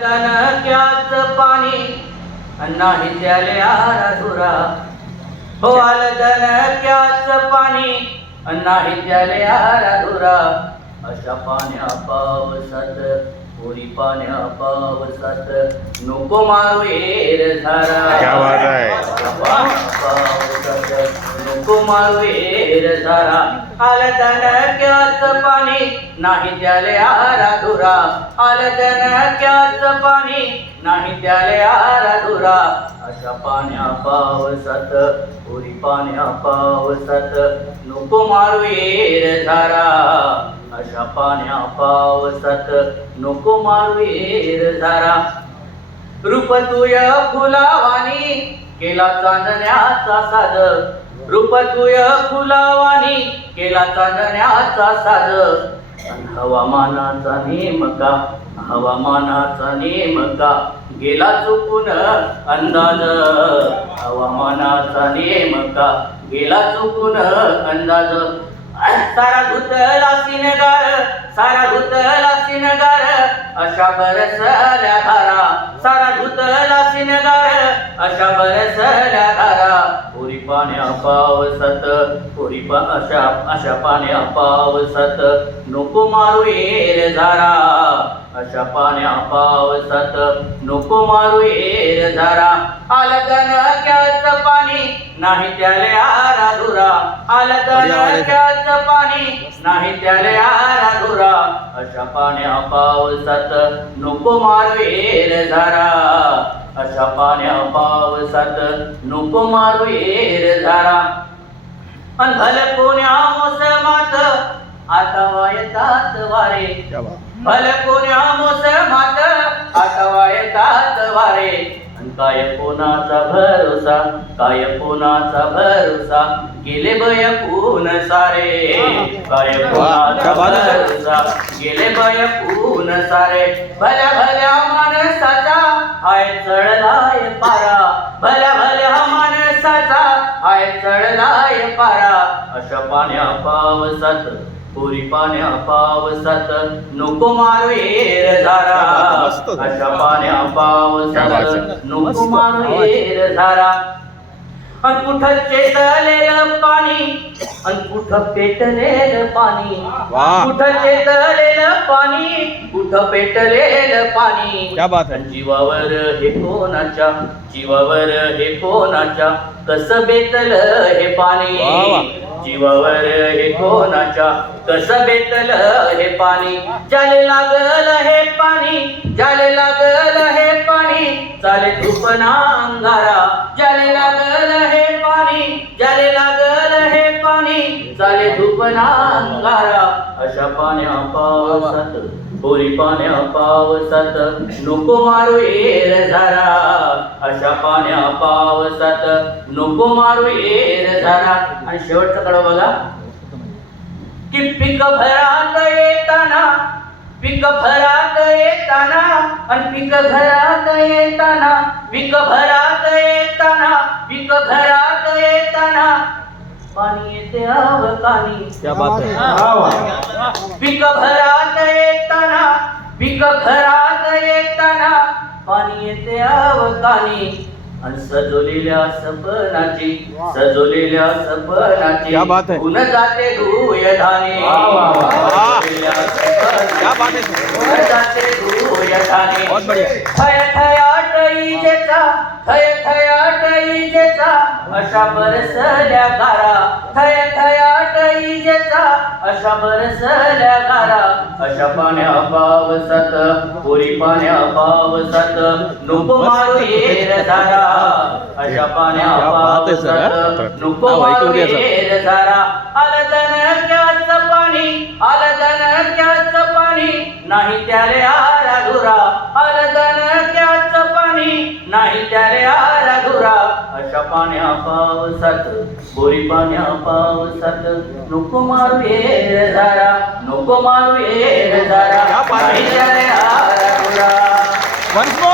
तनक्याच पाणी नाही आराधुरा हो आलं पाणी नाही आराधुरा अशा पाण्या पावसात होरी पाण्या पावसात नको मारू येर झारा पावसात नको मारू येर झारा आलं तनक्याच पाणी नाही त्याले आराधुरा आलं तनक्याच पाणी नाही त्याले आराधुरा अशा पाण्या पावसात पुरी पाण्या पावसात नको मारवीर येर झारा अशा पाण्या पावसात नको मारू येर झारा रूप तुय फुलावानी केला चांदण्याचा साध रूप तुय फुलावानी केला चांदण्याचा साज हवामानाचा नेमका हवामानाचा नेमका गेला चुकून अंदाज. हवामानाचा नेमका गेला चुकून अंदाज. सारा धुतला सिनगार सारा धुतला सिनगार. अशा बरसल्या धारा सारा धुतला सिनगार अशा बरसल्या धारा पुरी पाण्या पावसात पुरी पा अशा अशा पाण्या पावसात नको मारू येल झारा अशा पाण्या पावसात नको मारू येल झारा. आलं गणक्याचं पाणी नाही त्याले आराधुरा आलं गणक्याचं पाणी. नाही त्याले आराधुरा अशा पाण्या पावसात नको मारू येर झारा. अशा पाण्या पावसात नको मारू येर झारा. अन भले पुण्या मोसमात आता वायतात वारे. भले पुण्या मोसमात आता येतात वारे. काय कोणाचा भरोसा काय कोणाचा भरोसा गेले बय पून सारे. काय कोणाचा. भरोसा गेले बय पून सारे. भल्या भल्या माणसाचा हाय चढलाय पारा. भल्या भल्या माणसाचा हाय चढलाय पारा. अशा पाण्या पावसात पुरी पाण्या पावसात नको मारू येर मस्त. अशा पाण्या पावसात. नको. मारू येर झारा अन कुठं चेतलेलं पाणी अन कुठं पेटलेलं पाणी. कुठं चेतलेलं पाणी कुठं पेटलेलं पाणी क्या बात है. अन जीवावर हे कोणाच्या जीवावर हे कोणाच्या कसं बेतल हे पाणी. जीवावर हे कोणाच्या? कसं बेतल हे पाणी? ज्याले लागल हे पाणी ज्याले लागल हे पाणी चाले धुपना अंगारा. ज्याले लागल हे पाणी ज्याले लागल हे पाणी चाले धुपना अंगारा. अशा पाण्या पावसात बोरी पाण्या पावसात नको मारू येर झारा. पाण्या पावसात नको मारू येर झारा आणि शेवटचा कडा बघा. की पीक भरात येताना पीक भरात येताना आणि पीक घरात येताना पीक भरात येताना पीक घरात येताना. पाणी येते अवकानी क्या बात है. पीक भरात येताना पीक घरात येताना पाणी येते अवकानी आणि सजवलेल्या सपनाची सजवलेल्या सपनाची. गुण जाते धुय धाने वाह, वाह, वाह. सजवलेल्या क्या बात है. सपनाची गुण जाते धुय धाने बहुत बढ़िया. थय इजेचा थय थयाट इजेचा अशा बरसल्या गारा. थय थयाट इजेचा अशा बरसल्या गारा. अशा पाण्या पावसात पुरी पाण्या पावसात नको मारू येर झारा. अशा पाण्या सर, पावसात ऐकू मारू सर. येर झारा. आलं दणक्याचं पाणी आलं दणक्याचं पाणी. नाही त्याले आराधुरा आलं दणक्याचं पाणी नाही त्याले आराधुरा अशा पाण्या पावसात बोरी पाण्या पावसात. नको मारू येर झारा नको मारू झारा. है. नाही वन्स मोर